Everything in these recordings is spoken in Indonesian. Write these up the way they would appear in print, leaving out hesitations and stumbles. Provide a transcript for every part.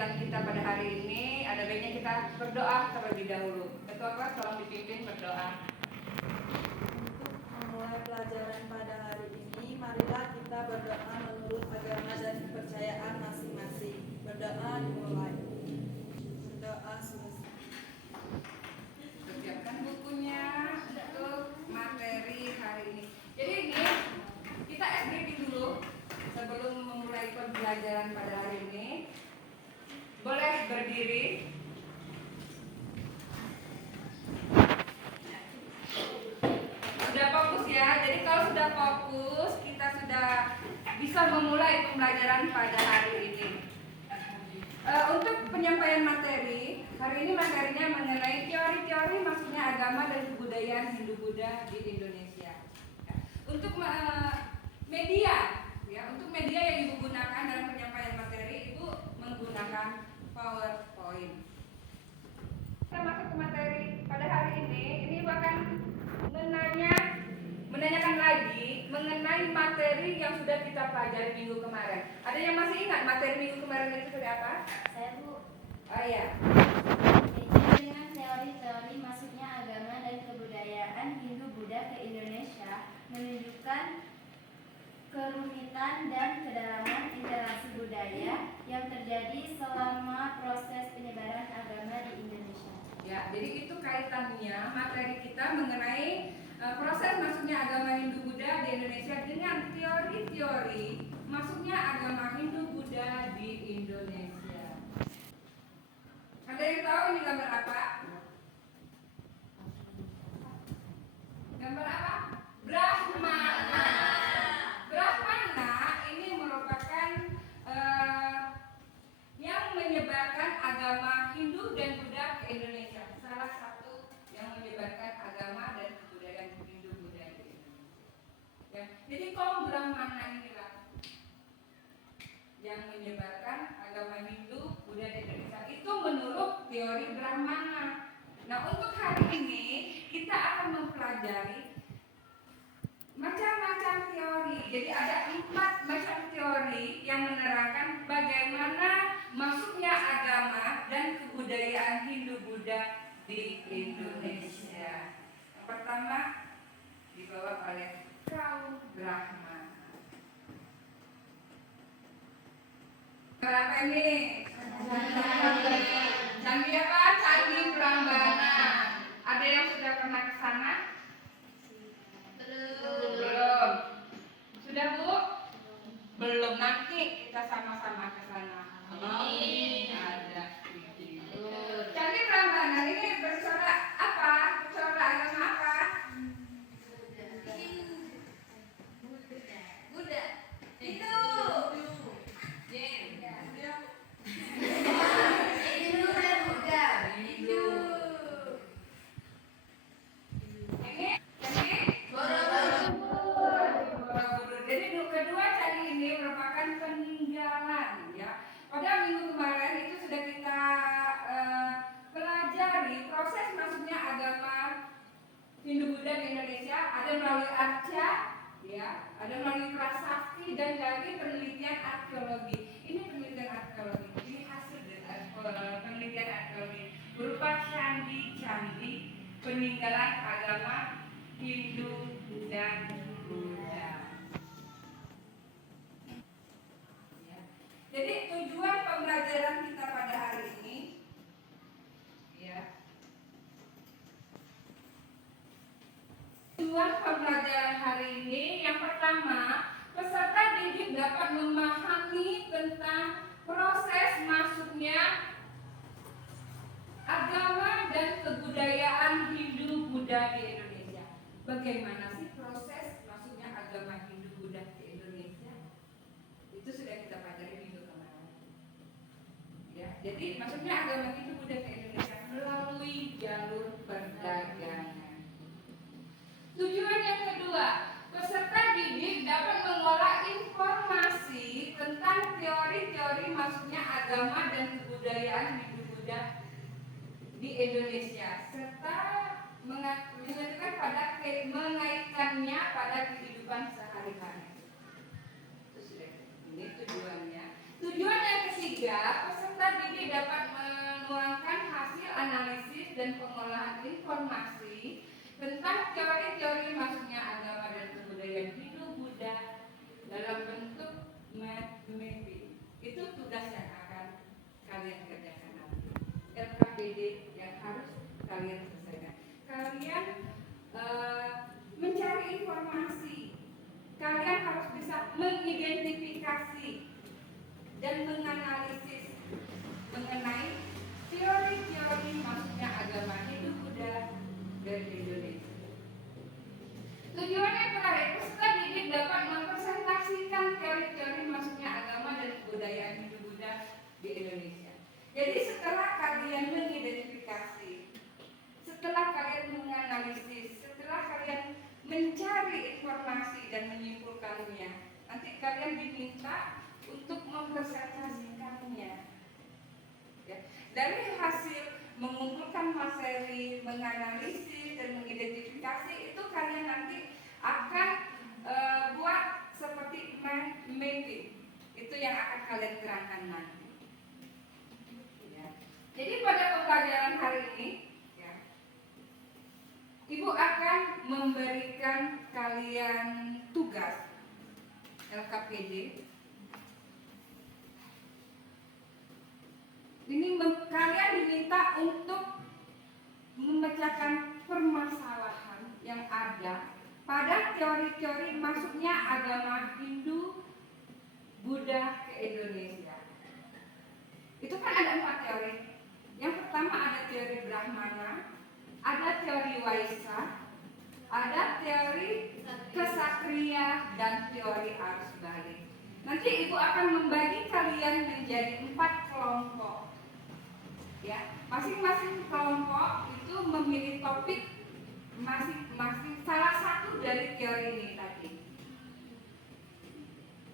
kegiatan kita pada hari ini, ada baiknya kita berdoa terlebih dahulu. Ketua kelas tolong dipimpin berdoa. Untuk memulai pelajaran pada hari ini, marilah kita berdoa menurut agama dan kepercayaan masing-masing. Berdoa dimulai. Berdoa selesai. Persiapkan bukunya untuk materi hari ini. Jadi ini kita SBP dulu sebelum memulai pembelajaran pada hari ini. Boleh berdiri. Sudah fokus ya. Jadi kalau sudah fokus, kita sudah bisa memulai pembelajaran pada hari ini. Untuk penyampaian materi, hari ini materinya mengenai teori-teori maksudnya agama dan kebudayaan Hindu-Buddha di Indonesia. Untuk media, ya, untuk media yang Ibu gunakan dalam penyampaian materi, Ibu menggunakan PowerPoint. Kita masuk ke materi pada hari ini Ibu akan menanyakan lagi mengenai materi yang sudah kita pelajari minggu kemarin. Ada yang masih ingat materi minggu kemarin itu seperti apa? Saya, Bu. Oh iya. Dengan teori-teori masuknya agama dan kebudayaan Hindu-Buddha ke Indonesia menunjukkan kerumitan dan kedalaman interaksi budaya yang terjadi selama proses penyebaran agama di Indonesia. Ya, jadi itu kaitannya materi kita mengenai proses masuknya agama Hindu-Buddha di Indonesia dengan teori-teori masuknya agama Hindu-Buddha di Indonesia. Ada yang tahu ini gambar apa? Gambar apa? Brahmana. Brahmana ini merupakan yang menyebarkan agama Hindu dan Buddha ke Indonesia. Salah satu yang menyebarkan agama dan kebudayaan Hindu Buddha di Indonesia. Ya, jadi kaum Brahmana inilah yang menyebarkan agama Hindu Buddha di Indonesia. Itu menurut teori Brahmana. Nah, untuk hari ini kita akan mempelajari macam-macam teori. Jadi ada 4 macam teori yang menerangkan bagaimana masuknya agama dan kebudayaan Hindu-Buddha di Indonesia. Yang pertama dibawa oleh kaum Brahmana. Berapa ini? Candi apa? Candi Prambanan. Ada yang sudah pernah ke sana? Belum. Sudah, Bu? Belum. Nanti kita sama-sama ke sana. Ada. Candi Prambanan ini bercorak apa? Bercorak agama apa? Buddha. Hindu. Hindu dan Buddha. Hindu. Ini candi Borobudur. Jadi kedua candi ini merupakan peninggalan, ya. Pada minggu kemarin itu sudah kita pelajari proses masuknya agama Hindu-Buddha di Indonesia. Ada melalui arca, ya, ada melalui prasasti dan lagi penelitian arkeologi. Ini penelitian arkeologi. Ini hasil dari penelitian arkeologi berupa candi-candi peninggalan agama Hindu dan Buddha. Ya. Jadi tujuan pembelajaran kita pada hari ini, ya. Tujuan pembelajaran hari ini yang pertama, peserta didik dapat memahami tentang proses masuknya agama dan kebudayaan Hindu-Buddha di Indonesia. Bagaimana sih proses masuknya agama Hindu-Buddha di Indonesia? Itu sudah kita pelajari minggu kemarin. Ya, jadi masuknya agama Hindu-Buddha ke Indonesia melalui jalur perdagangan. Tujuan yang kedua, peserta didik dapat mengolah informasi tentang teori-teori masuknya agama dan kebudayaan Hindu-Buddha di Indonesia serta mengaitkannya pada kehidupan sehari-hari. Ini tujuannya. Tujuan yang ketiga, ketiga, peserta didik dapat menuangkan hasil analisis dan pengolahan informasi tentang teori-teori masuknya agama dan kebudayaan Hindu-Buddha dalam bentuk mapping. Itu tugas yang akan kalian kerjakan nanti. LKPD yang harus kalian selesaikan. Kalian mencari informasi. Kalian harus bisa mengidentifikasi dan menganalisis mengenai teori-teori masuknya agama Hindu-Buddha dari Indonesia. Tujuannya terakhir, peserta didik dapat mempresentasikan teori-teori masuknya agama dan kebudayaan Hindu-Buddha di Indonesia. Jadi setelah kalian mengidentifikasi, setelah kalian menganalisis, setelah kalian mencari informasi dan menyimpulkannya, nanti kalian diminta untuk mempresentasikannya. Ya. Dari hasil mengumpulkan materi, menganalisis dan mengidentifikasi itu kalian nanti akan buat seperti mapping. Itu yang akan kalian terangkan nanti. Ya. Jadi pada pembelajaran hari ini, ya, Ibu akan memberikan kalian tugas LKPD. Ini kalian diminta untuk memecahkan permasalahan yang ada pada teori-teori masuknya agama Hindu Buddha ke Indonesia. Itu kan ada 4 teori. Yang pertama ada teori Brahmana, ada teori Waisa, ada teori Kesatria, dan teori arus balik. Nanti Ibu akan membagi kalian menjadi 4 kelompok. Ya, masing-masing kelompok itu memilih topik masing-masing salah satu dari teori ini tadi.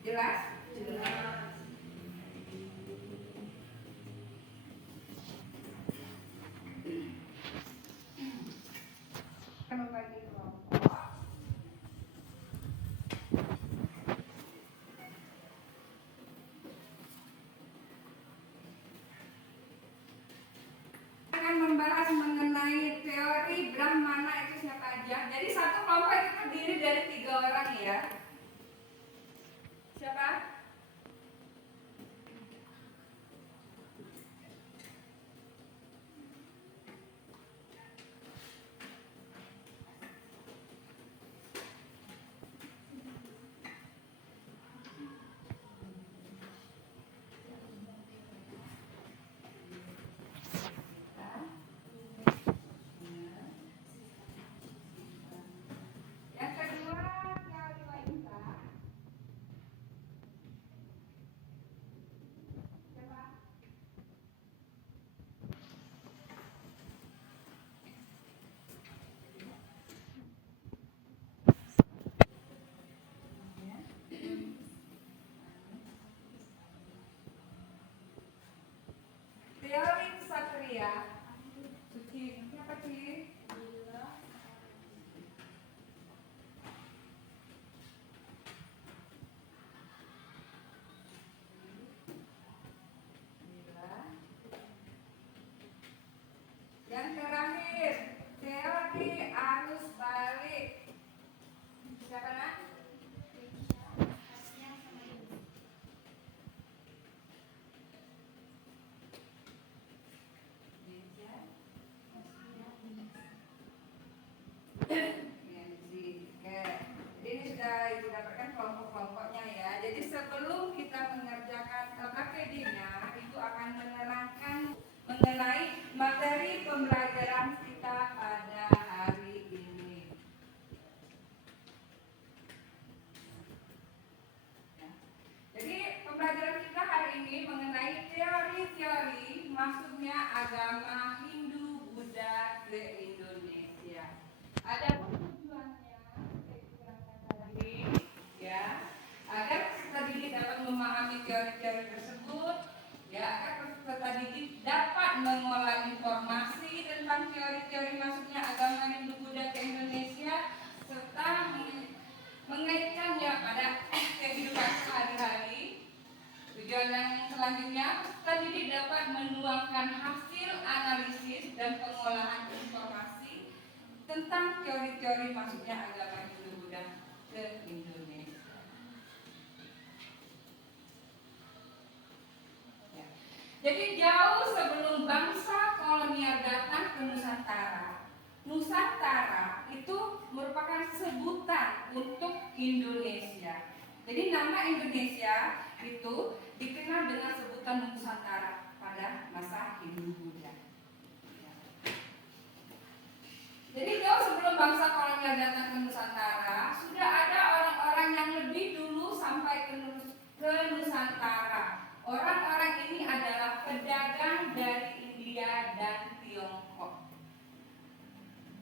Jelas? Jelas. Akan membagi kelompok. Membahas mengenai teori Brahmana itu siapa aja. Jadi satu kelompok itu terdiri dari 3 orang ya. Siapa? Yang kedua teori Waisa. Siapa? Teori Kesatria. Suci. Siapa sih? Yang terakhir, teori arus balik. Siapa nak? Nancy. Oke. Jadi ini sudah Ibu dapatkan kelompok-kelompoknya ya. Jadi sebelum kita mengerjakan LKPD-nya, Ibu akan menerangkan mengenai materi pembelajaran kita pada hari ini. Ya. Jadi pembelajaran kita hari ini mengenai teori-teori masuknya agama Hindu Buddha ke Indonesia. Ada tujuannya, tadi, ya, agar peserta didik dapat memahami teori-teori tersebut, ya, agar peserta didik dapat mengolah informasi tentang teori-teori masuknya agama Hindu Buddha ke Indonesia serta mengaitkannya pada kehidupan sehari-hari. Tujuan yang selanjutnya, peserta didik dapat menuangkan hasil analisis dan pengolahan informasi tentang teori-teori masuknya agama Hindu-Buddha ke Indonesia. Ya. Jadi jauh sebelum bangsa kolonial datang ke Nusantara, Nusantara itu merupakan sebutan untuk Indonesia. Jadi nama Indonesia itu dikenal dengan sebutan Nusantara pada masa Hindu-Buddha. Jadi jauh sebelum bangsa kolonial datang ke Nusantara, sudah ada orang-orang yang lebih dulu sampai ke Nusantara. Orang-orang ini adalah pedagang dari India dan Tiongkok.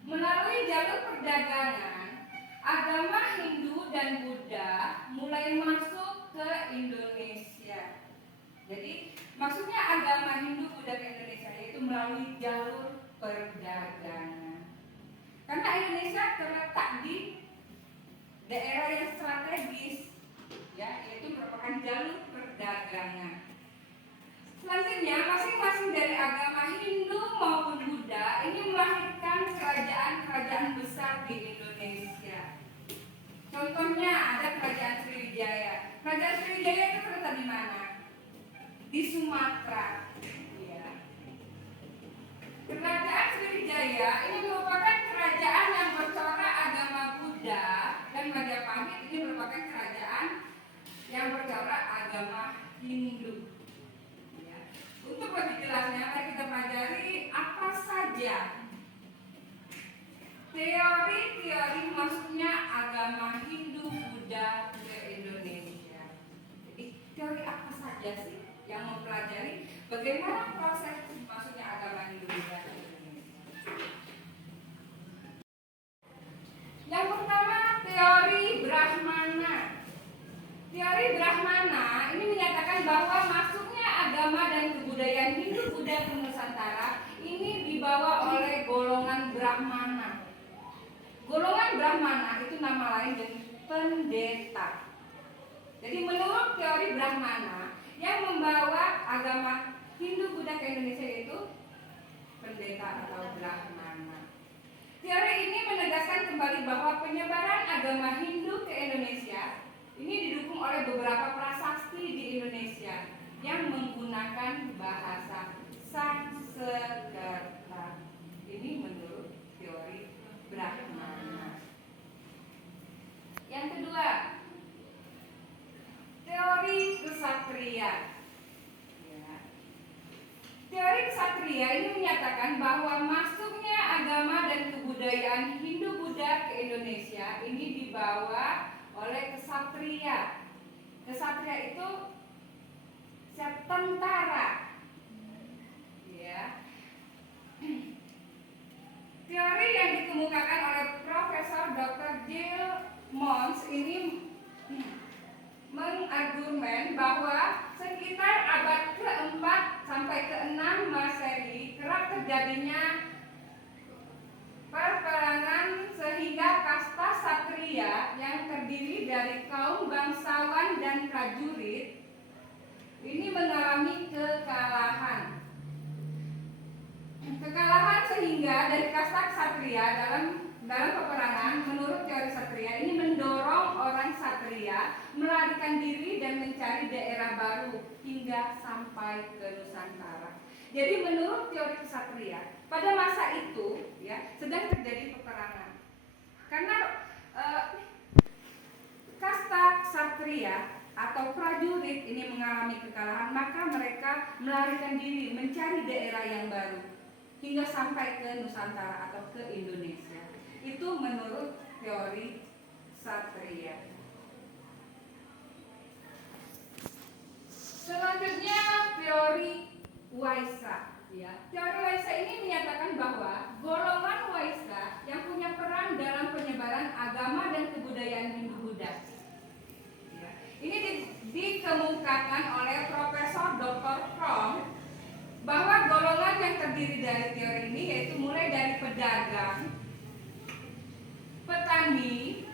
Melalui jalur perdagangan, agama Hindu dan Buddha mulai masuk ke Indonesia. Jadi maksudnya agama Hindu Buddha ke Indonesia yaitu melalui jalur perdagangan. Karena Indonesia terletak di daerah yang strategis, ya, yaitu merupakan jalur perdagangan. Selanjutnya, masing-masing dari agama Hindu maupun Buddha ini melahirkan kerajaan-kerajaan besar di Indonesia. Contohnya ada kerajaan Sriwijaya. Kerajaan Sriwijaya itu terletak di mana? Di Sumatera. Ya. Kerajaan Sriwijaya ini merupakan kerajaan yang bercorak agama Buddha, dan Majapahit ini merupakan kerajaan yang bercorak agama Hindu. Ya. Untuk lebih jelasnya, mari kita pelajari apa saja teori-teori masuknya agama Hindu Buddha ke Indonesia. Jadi teori apa saja sih yang mempelajari bagaimana proses masuknya agama Hindu Buddha ke Indonesia? Yang pertama, teori Brahmana. Teori Brahmana ini menyatakan bahwa masuknya agama dan kebudayaan Hindu Buddha ke Nusantara ini dibawa oleh golongan Brahmana. Golongan Brahmana itu nama lain dari pendeta. Jadi menurut teori Brahmana, yang membawa agama Hindu Buddha ke Indonesia itu pendeta atau Brahmana. Teori ini menegaskan kembali bahwa penyebaran agama Hindu ke Indonesia ini didukung oleh beberapa prasasti di Indonesia yang menggunakan bahasa Sanskerta. Ini menurut teori Brahmana. Yang kedua, teori kesatria. Ya. Teori kesatria ini menyatakan bahwa masuknya agama dan kebudayaan Hindu-Buddha ke Indonesia ini dibawa oleh kesatria. Kesatria itu tentara. Ya. Teori yang dikemukakan oleh Profesor Dr. Jill Mons ini mengargumen bahwa sekitar abad ke-4 sampai ke-6 Masehi kerap terjadinya perperangan sehingga kasta Satria yang terdiri dari kaum bangsawan dan prajurit ini mengalami kekalahan. Kekalahan sehingga dari kasta Satria dalam peperangan menurut teori Satria ini mendorong orang Satria melarikan diri dan mencari daerah baru hingga sampai ke Nusantara. Jadi menurut teori kesatria pada masa itu ya sedang terjadi peperangan. Karena kasta Satria atau prajurit ini mengalami kekalahan, maka mereka melarikan diri mencari daerah yang baru hingga sampai ke Nusantara atau ke Indonesia. Itu menurut teori Satria. Selanjutnya teori Waisa. Ya. Teori Waisa ini menyatakan bahwa golongan Waisa yang punya peran dalam penyebaran agama dan kebudayaan Hindu-Buddha. Ya. Ini dikemukakan oleh Profesor Dr. Fromm bahwa golongan yang terdiri dari teori ini yaitu mulai dari pedagang, petani,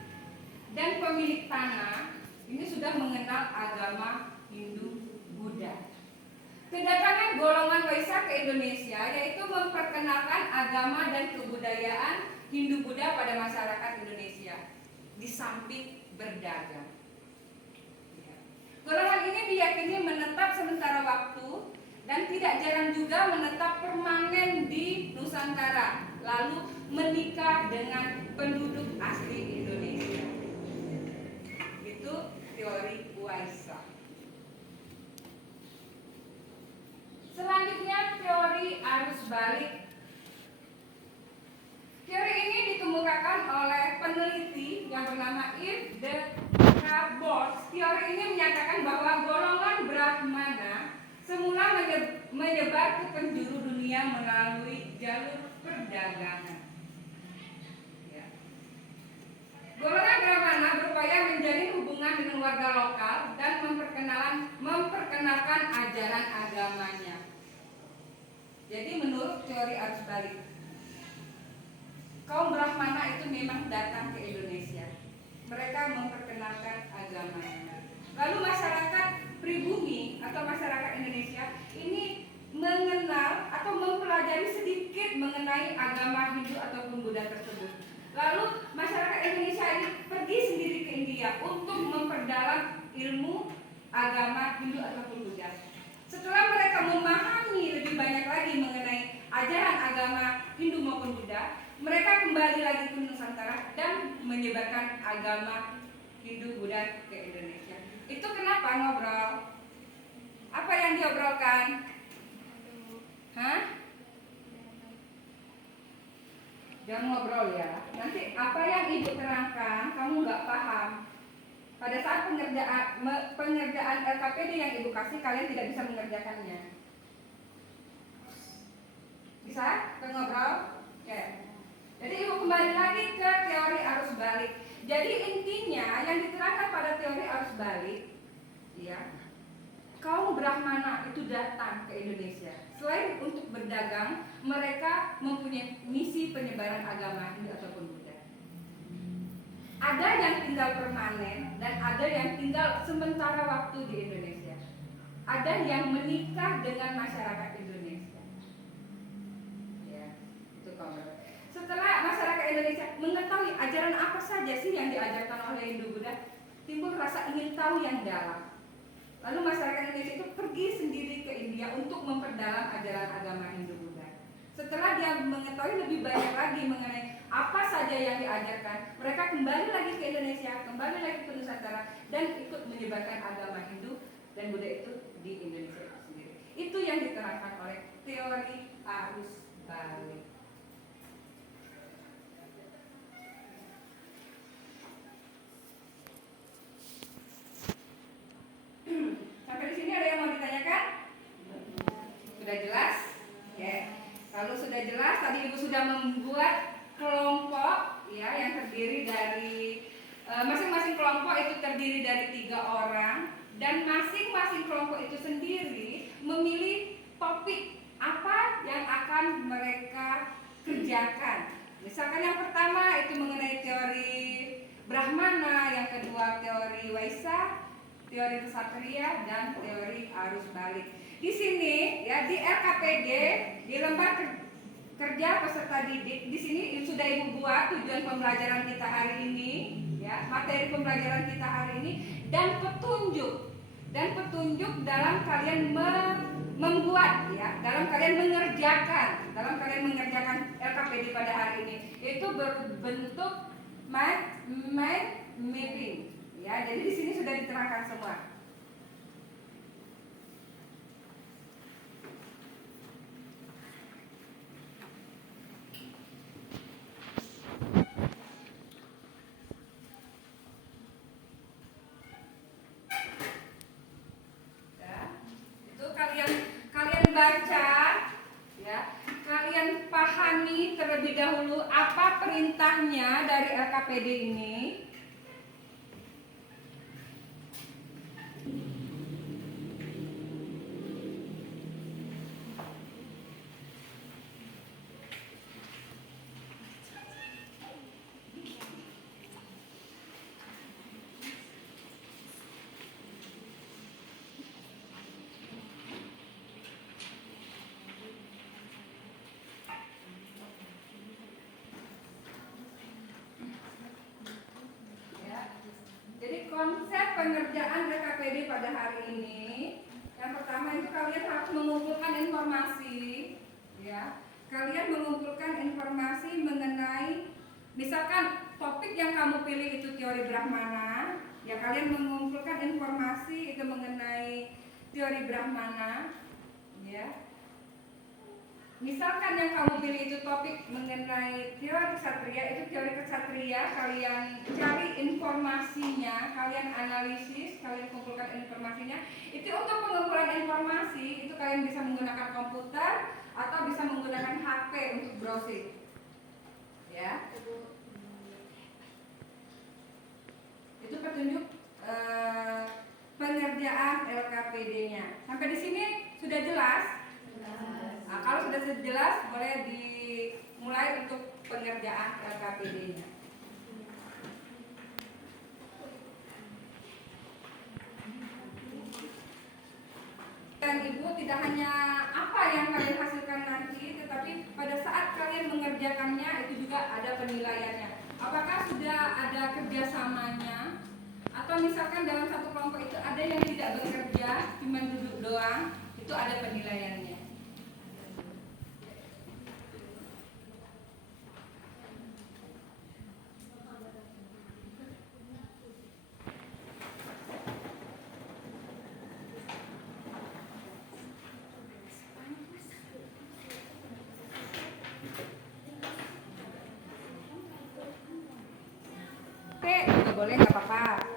dan pemilik tanah ini sudah mengenal agama Hindu Buddha. Kedatangan golongan Waisak ke Indonesia yaitu memperkenalkan agama dan kebudayaan Hindu-Buddha pada masyarakat Indonesia di samping berdagang. Golongan ini diyakini menetap sementara waktu dan tidak jarang juga menetap permanen di Nusantara, lalu menikah dengan penduduk asli Indonesia. Itu teori Waisak. Selanjutnya teori arus balik. Teori ini dikemukakan oleh peneliti yang bernama Yves de Cabots. Teori ini menyatakan bahwa golongan Brahmana semula menyebar ke penjuru dunia melalui jalur perdagangan. Ya. Golongan Brahmana berupaya menjalin hubungan dengan warga lokal dan memperkenalkan ajaran agamanya. Jadi menurut teori arus balik, kaum Brahmana itu memang datang ke Indonesia. Mereka memperkenalkan agamanya. Lalu masyarakat pribumi atau masyarakat Indonesia ini mengenal atau mempelajari sedikit mengenai agama Hindu ataupun Buddha tersebut. Lalu masyarakat Indonesia ini pergi sendiri ke India untuk memperdalam ilmu agama Hindu ataupun Buddha. Setelah mereka memahami lebih banyak lagi mengenai ajaran agama Hindu maupun Buddha, mereka kembali lagi ke Nusantara dan menyebarkan agama Hindu Buddha ke Indonesia. Itu kenapa ngobrol? Apa yang diobrolkan? Hah? Jangan ngobrol ya. Nanti apa yang ibu terangkan kamu nggak paham. Pada saat pengerjaan LKPD yang ibu kasih, kalian tidak bisa mengerjakannya. Bisa? Kita ngobrol? Ya. Jadi ibu kembali lagi ke teori arus balik. Jadi intinya yang diterangkan pada teori arus balik, ya, kaum Brahmana itu datang ke Indonesia. Selain untuk berdagang, mereka mempunyai misi penyebaran agama Hindu ataupun Buddha. Ada yang tinggal permanen dan ada yang tinggal sementara waktu di Indonesia. Ada yang menikah dengan masyarakat Indonesia. Ya, itu kaum. Setelah masyarakat Indonesia mengetahui ajaran apa saja sih yang diajarkan oleh Hindu Buddha, timbul rasa ingin tahu yang dalam. Lalu masyarakat Indonesia itu pergi sendiri ke India untuk memperdalam ajaran agama Hindu Buddha. Setelah dia mengetahui lebih banyak lagi mengenai apa saja yang diajarkan, mereka kembali lagi ke Indonesia, kembali lagi ke Nusantara dan ikut menyebarkan agama Hindu dan Buddha itu di Indonesia itu sendiri. Itu yang diterangkan oleh teori arus balik. Sampai di sini ada yang mau ditanyakan? Sudah jelas? Ya. Kalau sudah jelas, tadi ibu sudah membuat kelompok, ya, yang terdiri dari masing-masing kelompok itu terdiri dari 3 orang dan masing-masing kelompok itu sendiri memilih topik apa yang akan mereka kerjakan. Misalkan yang pertama itu mengenai teori Brahmana, yang kedua teori Waisak, teori kesatria dan teori arus balik. Di sini ya di LKPD di lembar kerja peserta didik di sini sudah ibu buat tujuan pembelajaran kita hari ini, ya, materi pembelajaran kita hari ini dan petunjuk dalam kalian membuat, ya, dalam kalian mengerjakan LKPD pada hari ini itu berbentuk mind mapping. Ya, jadi di sini sudah diterangkan semua. Ya, itu kalian baca, ya, kalian pahami terlebih dahulu apa perintahnya dari LKPD ini. konsep pengerjaan RKPD pada hari ini, yang pertama itu kalian harus mengumpulkan informasi, ya. Kalian mengumpulkan informasi mengenai, misalkan topik yang kamu pilih itu teori Brahmana, ya kalian mengumpulkan informasi itu mengenai teori Brahmana, ya. Misalkan yang kamu pilih itu topik mengenai teori ksatria, itu teori ksatria, kalian cari informasinya, kalian analisis, kalian kumpulkan informasinya. Itu untuk pengumpulan informasi, itu kalian bisa menggunakan komputer atau bisa menggunakan HP untuk browsing. Ya. Itu petunjuk pengerjaan LKPD-nya. Sampai di sini sudah jelas? Nah, kalau sudah jelas, boleh dimulai untuk pengerjaan LKPD-nya. Dan Ibu, tidak hanya apa yang kalian hasilkan nanti, tetapi pada saat kalian mengerjakannya itu juga ada penilaiannya. Apakah sudah ada kerjasamanya? Atau misalkan dalam satu kelompok itu ada yang tidak bekerja, cuma duduk doang, itu ada penilaiannya. Juga boleh, nggak apa-apa.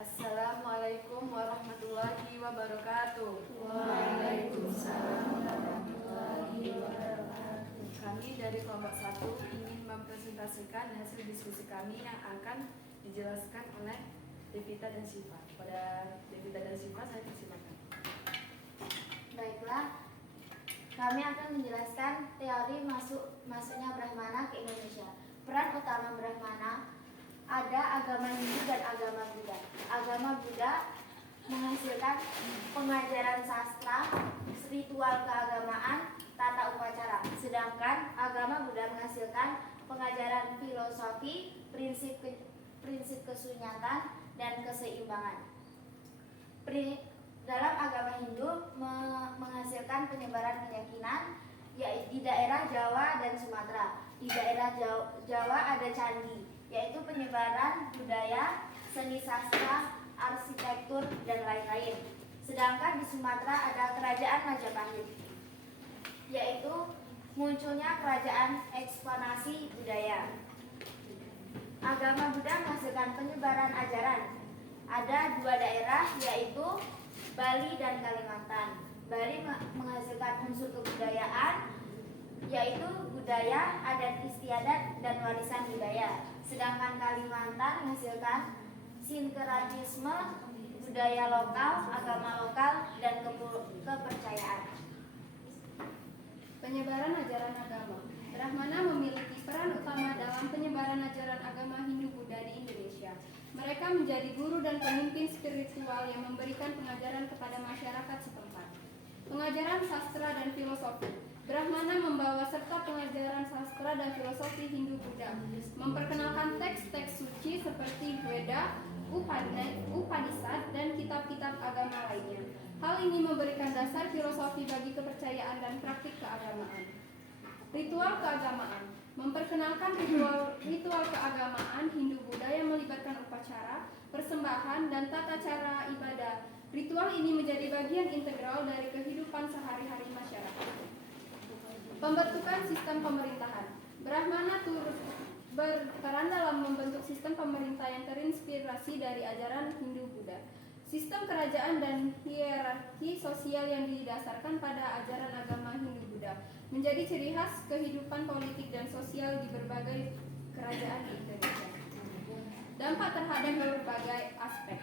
Assalamualaikum warahmatullahi wabarakatuh. Waalaikumsalam warahmatullahi wabarakatuh. Kami dari kelompok 1 ingin mempresentasikan hasil diskusi kami yang akan dijelaskan oleh Devita dan Syifa. Pada Devita dan Syifa saya persilakan. Baiklah, kami akan menjelaskan teori masuknya Brahmana ke Indonesia. Peran utama Brahmana ada agama Hindu dan agama Buddha. Agama Buddha menghasilkan pengajaran sastra, ritual keagamaan, tata upacara. Sedangkan agama Buddha menghasilkan pengajaran filosofi, prinsip kesunyatan, dan keseimbangan. Dalam agama Hindu menghasilkan penyebaran keyakinan yaitu di daerah Jawa dan Sumatera. Di daerah Jawa ada candi, yaitu penyebaran budaya, seni sastra, arsitektur, dan lain-lain. Sedangkan di Sumatera ada kerajaan Majapahit, yaitu munculnya kerajaan ekspansi budaya. Agama Buddha menghasilkan penyebaran ajaran. Ada 2 daerah, yaitu Bali dan Kalimantan. Bali menghasilkan unsur kebudayaan, yaitu budaya, adat istiadat, dan warisan budaya. Sedangkan Kalimantan menghasilkan sinkretisme, budaya lokal, agama lokal, dan kepercayaan. Penyebaran ajaran agama. Brahmana memiliki peran utama dalam penyebaran ajaran agama Hindu-Buddha di Indonesia. Mereka menjadi guru dan pemimpin spiritual yang memberikan pengajaran kepada masyarakat setempat. Pengajaran sastra dan filosofi. Brahmana membawa serta pengajaran sastra dan filosofi Hindu-Buddha, memperkenalkan teks-teks suci seperti Veda, Upanishad, dan kitab-kitab agama lainnya. Hal ini memberikan dasar filosofi bagi kepercayaan dan praktik keagamaan. Ritual keagamaan memperkenalkan ritual keagamaan Hindu-Buddha yang melibatkan upacara, persembahan, dan tata cara ibadah. Ritual ini menjadi bagian integral dari kehidupan sehari-hari masyarakat. Pembentukan sistem pemerintahan. Brahmana turut berperan dalam membentuk sistem pemerintah yang terinspirasi dari ajaran Hindu-Buddha. Sistem kerajaan dan hierarki sosial yang didasarkan pada ajaran agama Hindu-Buddha menjadi ciri khas kehidupan politik dan sosial di berbagai kerajaan di Indonesia. Dampak terhadap berbagai aspek.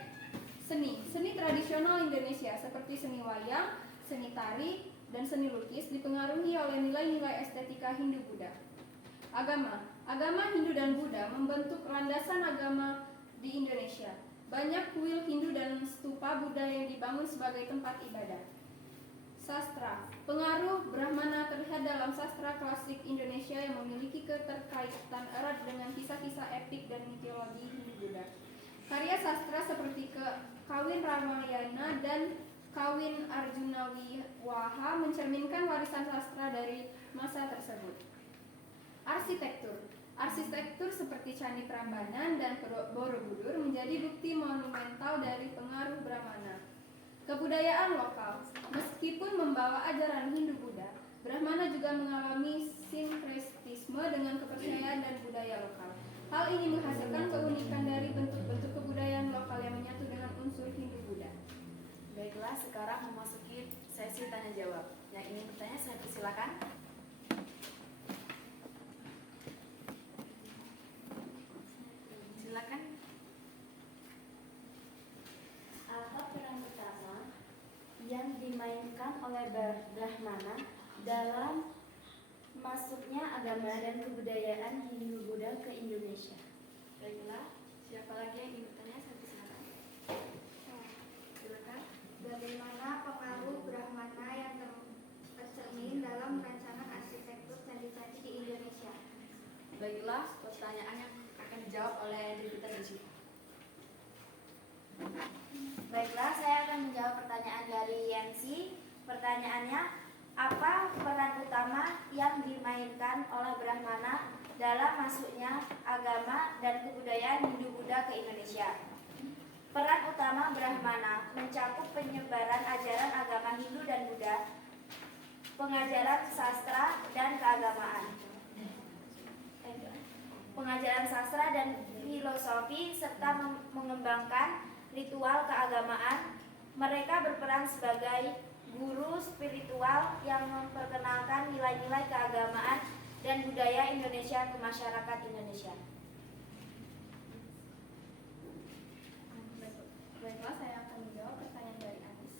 Seni tradisional Indonesia seperti seni wayang, seni tari, dan seni lukis dipengaruhi oleh nilai-nilai estetika Hindu-Buddha. Agama Hindu dan Buddha membentuk landasan agama di Indonesia. Banyak kuil Hindu dan stupa Buddha yang dibangun sebagai tempat ibadah. Sastra. Pengaruh Brahmana terlihat dalam sastra klasik Indonesia yang memiliki keterkaitan erat dengan kisah-kisah epik dan mitologi Hindu-Buddha. Karya sastra seperti Kawin Ramayana dan Kawin Arjuna Wiwaha mencerminkan warisan sastra dari masa tersebut. Arsitektur seperti Candi Prambanan dan Borobudur menjadi bukti monumental dari pengaruh Brahmana. Kebudayaan lokal. Meskipun membawa ajaran Hindu-Buddha, Brahmana juga mengalami sinkretisme dengan kepercayaan dan budaya lokal. Hal ini menghasilkan keunikan dari bentuk-bentuk kebudayaan lokal yang menyatu dengan unsur Hindu-Buddha. Baiklah, sekarang memasuki sesi tanya jawab. Yang ingin bertanya saya persilakan. Silakan. Apa peran utama yang dimainkan oleh Brahmana dalam masuknya agama dan kebudayaan Hindu-Buddha ke Indonesia? Baiklah, siapa lagi yang ingin bertanya saya persilakan. Silakan. Bagaimana pengaruh Brahmana yang tercermin dalam rancangan arsitektur candi-candi di Indonesia? Baiklah, pertanyaan yang akan dijawab oleh Devita Rizky. Baiklah, saya akan menjawab pertanyaan dari Yansi. Pertanyaannya, apa peran utama yang dimainkan oleh Brahmana dalam masuknya agama dan kebudayaan Hindu-Buddha ke Indonesia? Peran utama Brahmana mencakup penyebaran ajaran agama Hindu dan Buddha, pengajaran sastra dan keagamaan, pengajaran sastra dan filosofi, serta mengembangkan ritual keagamaan. Mereka berperan sebagai guru spiritual yang memperkenalkan nilai-nilai keagamaan dan budaya Indonesia ke masyarakat Indonesia. Baiklah, saya akan menjawab pertanyaan dari Anis.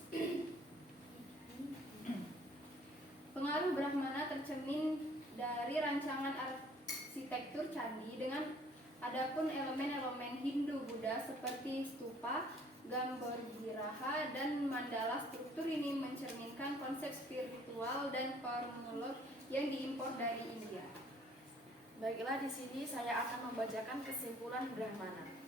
Pengaruh Brahmana tercermin dari rancangan arsitektur candi dengan adapun elemen-elemen Hindu-Buddha seperti stupa, Gambhagiraha, dan mandala. Struktur ini mencerminkan konsep spiritual dan formula yang diimpor dari India. Baiklah, di sini saya akan membacakan kesimpulan Brahmana.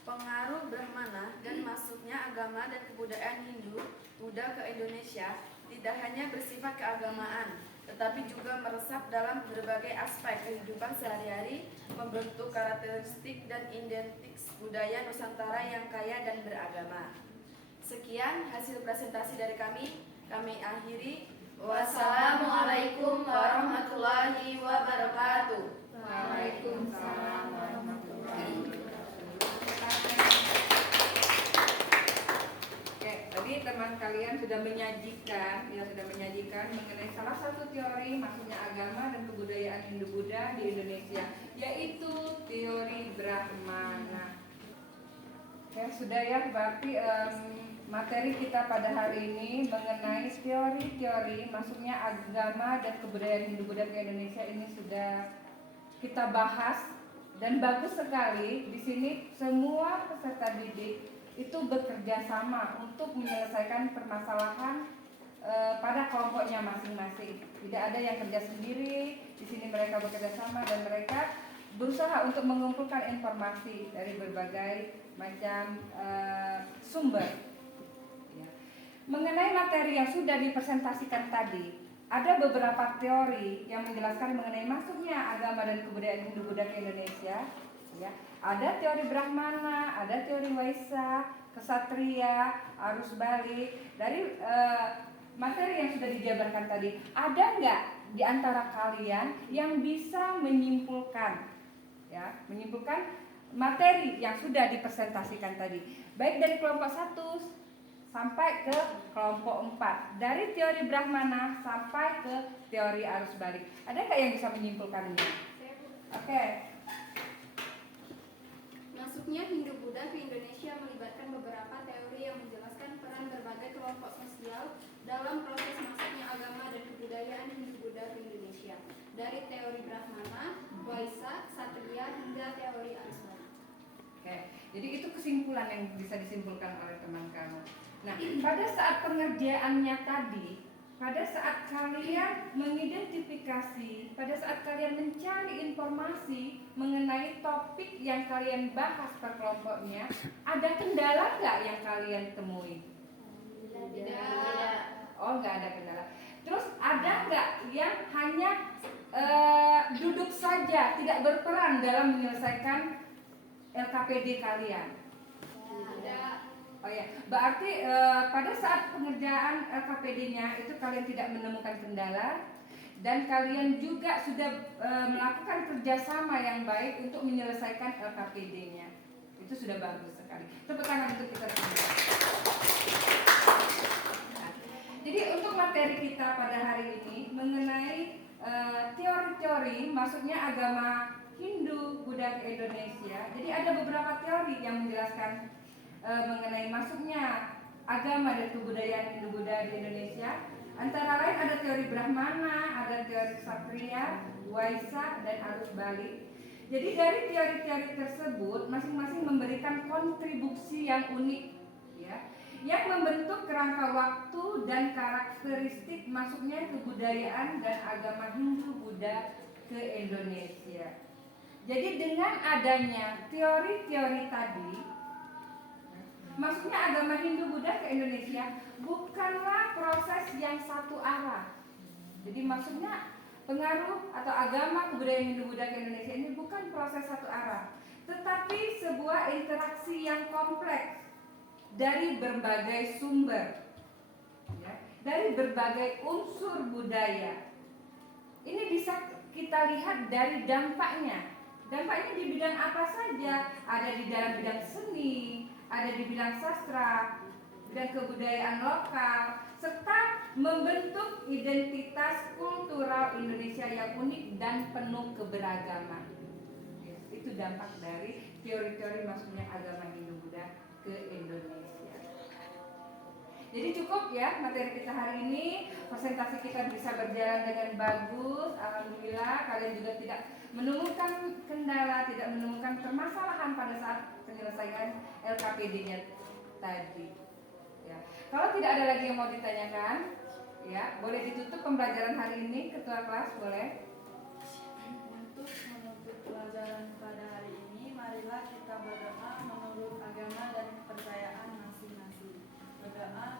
Pengaruh Brahmana dan masuknya agama dan kebudayaan Hindu-Buddha ke Indonesia tidak hanya bersifat keagamaan, tetapi juga meresap dalam berbagai aspek kehidupan sehari-hari, membentuk karakteristik dan identitas budaya Nusantara yang kaya dan beragama. Sekian hasil presentasi dari kami akhiri. Wassalamualaikum warahmatullahi wabarakatuh. Waalaikumsalam warahmatullahi wabarakatuh. Oke, tadi teman kalian sudah menyajikan mengenai salah satu teori masuknya agama dan kebudayaan Hindu-Buddha di Indonesia, yaitu teori Brahmana. Oke, sudah ya, berarti materi kita pada hari ini mengenai teori-teori masuknya agama dan kebudayaan Hindu-Buddha ke Indonesia ini sudah kita bahas, dan bagus sekali di sini semua peserta didik itu bekerja sama untuk menyelesaikan permasalahan pada kelompoknya masing-masing. Tidak ada yang kerja sendiri. Di sini mereka bekerja sama dan mereka berusaha untuk mengumpulkan informasi dari berbagai macam sumber. Ya. Mengenai materi yang sudah dipresentasikan tadi, ada beberapa teori yang menjelaskan mengenai masuknya agama dan kebudayaan Hindu-Buddha ke Indonesia. Ya. Ada teori Brahmana, ada teori Waisa, Kesatria, arus balik. Dari materi yang sudah dijabarkan tadi, ada nggak di antara kalian yang bisa menyimpulkan, ya, menyimpulkan materi yang sudah dipresentasikan tadi, baik dari kelompok 1 sampai ke kelompok 4, dari teori Brahmana sampai ke teori arus balik? Ada nggak yang bisa menyimpulkannya? Oke. Masuknya Hindu-Buddha ke Indonesia melibatkan beberapa teori yang menjelaskan peran berbagai kelompok sosial dalam proses masuknya agama dan kebudayaan Hindu-Buddha ke Indonesia. Dari teori Brahmana, Waisak, Satria, hingga teori arus balik. Oke, jadi itu kesimpulan yang bisa disimpulkan oleh teman kamu. Nah, pada saat pengerjaannya tadi, pada saat kalian mengidentifikasi, pada saat kalian mencari informasi mengenai topik yang kalian bahas per kelompoknya, ada kendala nggak yang kalian temui? Tidak. Oh, nggak ada kendala. Terus ada nggak yang hanya duduk saja, tidak berperan dalam menyelesaikan LKPD kalian? Tidak. Oh ya, berarti pada saat pengerjaan LKPD-nya itu kalian tidak menemukan kendala dan kalian juga sudah melakukan kerjasama yang baik untuk menyelesaikan LKPD-nya. Itu sudah bagus sekali. Tepuk tangan untuk kita semua. Nah, jadi untuk materi kita pada hari ini mengenai teori-teori, maksudnya agama Hindu, Buddha ke Indonesia. Jadi ada beberapa teori yang menjelaskan mengenai masuknya agama dan kebudayaan Hindu-Buddha di Indonesia. Antara lain ada teori Brahmana, ada teori Ksatria, Waisak, dan arus balik. Jadi dari teori-teori tersebut masing-masing memberikan kontribusi yang unik, ya, yang membentuk kerangka waktu dan karakteristik masuknya kebudayaan dan agama Hindu-Buddha ke Indonesia. Jadi dengan adanya teori-teori tadi, maksudnya agama Hindu-Buddha ke Indonesia bukanlah proses yang satu arah. Jadi maksudnya pengaruh atau agama kebudayaan Hindu-Buddha ke Indonesia ini bukan proses satu arah, tetapi sebuah interaksi yang kompleks dari berbagai sumber, ya, dari berbagai unsur budaya. Ini bisa kita lihat dari dampaknya. Dampaknya di bidang apa saja? Ada di dalam bidang seni, ada di bidang sastra, bidang kebudayaan lokal, serta membentuk identitas kultural Indonesia yang unik dan penuh keberagaman. Ya, itu dampak dari teori-teori masuknya agama Hindu-Buddha ke Indonesia. Jadi cukup ya materi kita hari ini. Presentasi kita bisa berjalan dengan bagus. Alhamdulillah kalian juga tidak menemukan kendala, tidak menemukan permasalahan pada saat penyelesaian LKPD-nya tadi. Ya. Kalau tidak ada lagi yang mau ditanyakan, ya boleh ditutup pembelajaran hari ini. Ketua kelas boleh. Untuk menutup pelajaran pada hari ini, marilah kita berdoa menurut agama dan kepercayaan masing-masing. Berdoa